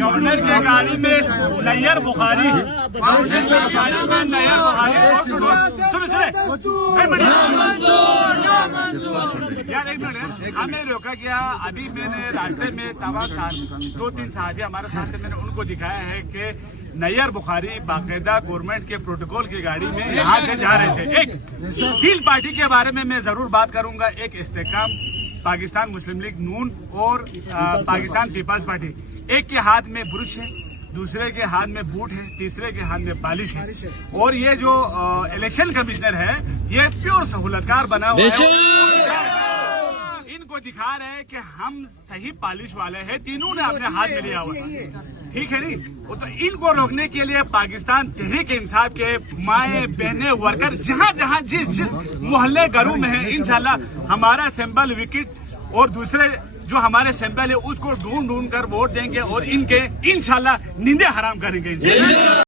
Governor کی گاڑی میں نیر بخاری کاؤنسل کی گاڑی میں نیر بخاری یار ایک منٹ ہمیں روکا گیا. ابھی میں نے راستے میں دو تین صحافی ہمارے ساتھ میں نے ان کو دکھایا ہے کہ نیر بخاری باقاعدہ گورنمنٹ کے پروٹوکول کی گاڑی میں یہاں سے جا رہے تھے. ایک ڈیل پارٹی کے بارے میں ضرور بات کروں گا. ایک استحکام پاکستان مسلم لیگ نون اور پاکستان پیپلز پارٹی, ایک کے ہاتھ میں برش ہے, دوسرے کے ہاتھ میں بوٹ ہے, تیسرے کے ہاتھ میں پالش ہے. اور یہ جو الیکشن کمشنر ہے یہ پیور سہولتکار بنا ہوا ہے. ان کو دکھا رہے ہیں کہ ہم صحیح پالش والے ہیں, تینوں نے اپنے ہاتھ میں لیا ہوا ہے. ٹھیک ہے نہیں, تو ان کو روکنے کے لیے پاکستان تحریک انصاف کے مائیں بہنیں ورکر جہاں جہاں جس محلے گھروں میں ہیں انشاءاللہ ہمارا سمبل وکٹ اور دوسرے جو ہمارے سمبل ہے اس کو ڈھونڈ کر ووٹ دیں گے اور ان کے انشاءاللہ نیندیں حرام کریں گے.